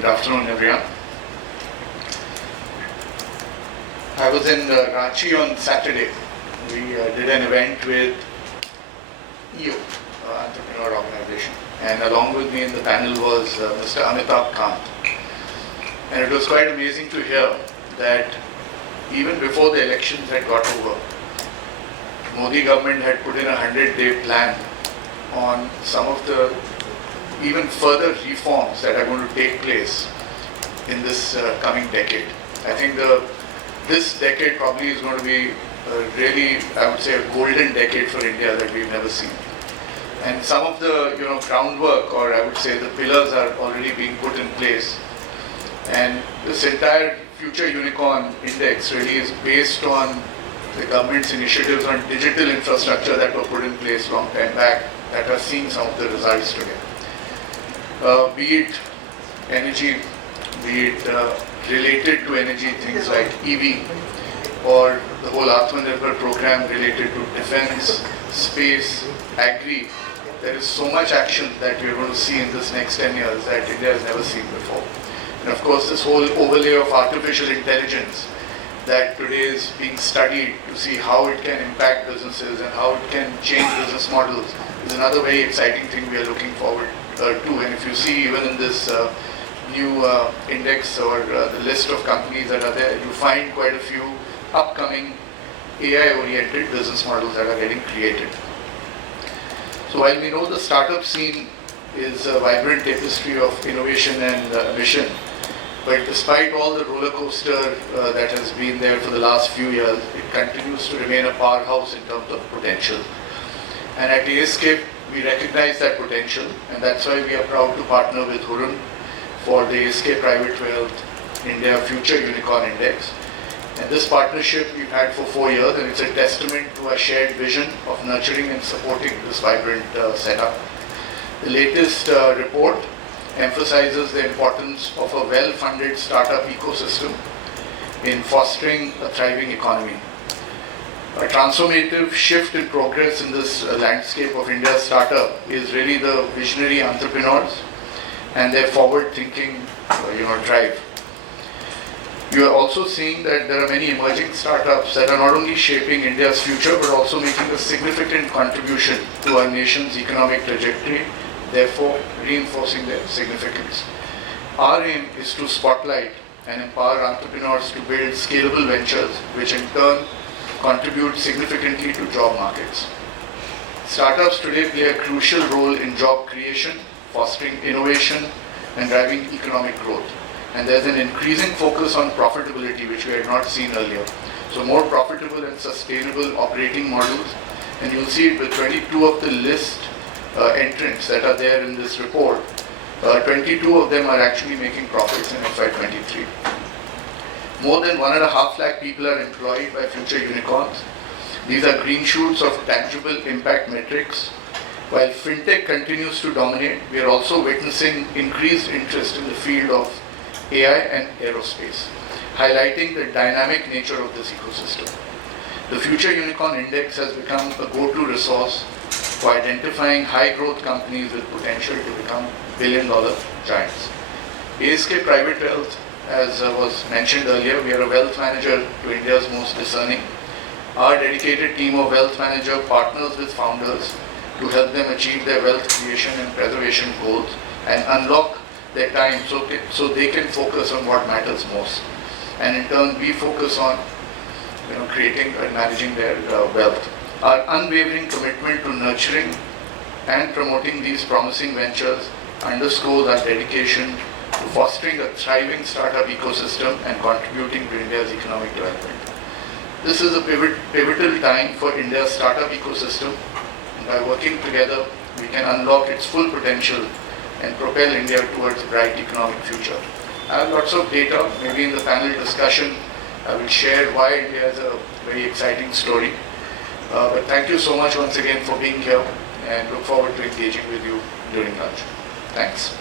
Good afternoon, everyone. I was in Ranchi on Saturday. We did an event with EO, Entrepreneur Organization, and along with me in the panel was Mr. Amitabh Kant. And it was quite amazing to hear that even before the elections had got over, Modi government had put in a 100-day plan on some of the even further reforms that are going to take place in this coming decade. I think this decade probably is going to be really, I would say, a golden decade for India that we've never seen. And some of the groundwork, or I would say the pillars, are already being put in place. And this entire Future Unicorn Index really is based on the government's initiatives on digital infrastructure that were put in place long time back that are seeing some of the results today. Be it energy, be it related to energy, things like EV, or the whole Atmanirbhar program related to defense, space, agri. There is so much action that we are going to see in this next 10 years that India has never seen before. And of course, this whole overlay of artificial intelligence that today is being studied to see how it can impact businesses and how it can change business models is another very exciting thing we are looking forward to. And if you see even in this new index or the list of companies that are there, you find quite a few upcoming AI-oriented business models that are getting created. So while we know the startup scene is a vibrant tapestry of innovation and mission, but despite all the roller coaster that has been there for the last few years, it continues to remain a powerhouse in terms of potential. And at ASK, we recognize that potential, and that's why we are proud to partner with Hurun for the ASK Private Wealth India Future Unicorn Index. And this partnership we've had for 4 years, and it's a testament to our shared vision of nurturing and supporting this vibrant setup. The latest report emphasizes the importance of a well-funded startup ecosystem in fostering a thriving economy. A transformative shift in progress in this landscape of India's startup is really the visionary entrepreneurs and their forward-thinking drive. You are also seeing that there are many emerging startups that are not only shaping India's future but also making a significant contribution to our nation's economic trajectory, therefore reinforcing their significance. Our aim is to spotlight and empower entrepreneurs to build scalable ventures which in turn contribute significantly to job markets. Startups today play a crucial role in job creation, fostering innovation and driving economic growth. And there's an increasing focus on profitability which we had not seen earlier. So more profitable and sustainable operating models, and you'll see it with 22 of the list entrants that are there in this report. 22 of them are actually making profits in FY23. More than 1.5 lakh people are employed by Future Unicorns. These are green shoots of tangible impact metrics. While fintech continues to dominate, we are also witnessing increased interest in the field of AI and aerospace, highlighting the dynamic nature of this ecosystem. The Future Unicorn Index has become a go-to resource for identifying high-growth companies with potential to become billion-dollar giants. ASK Private Wealth, as was mentioned earlier, we are a wealth manager to India's most discerning. Our dedicated team of wealth manager partners with founders to help them achieve their wealth creation and preservation goals and unlock their time so they can focus on what matters most. And in turn, we focus on creating and managing their wealth. Our unwavering commitment to nurturing and promoting these promising ventures underscores our dedication to fostering a thriving startup ecosystem and contributing to India's economic development. This is a pivotal time for India's startup ecosystem, and by working together, we can unlock its full potential and propel India towards a bright economic future. I have lots of data. Maybe in the panel discussion, I will share why India is a very exciting story. But thank you so much once again for being here, and look forward to engaging with you during lunch. Thanks.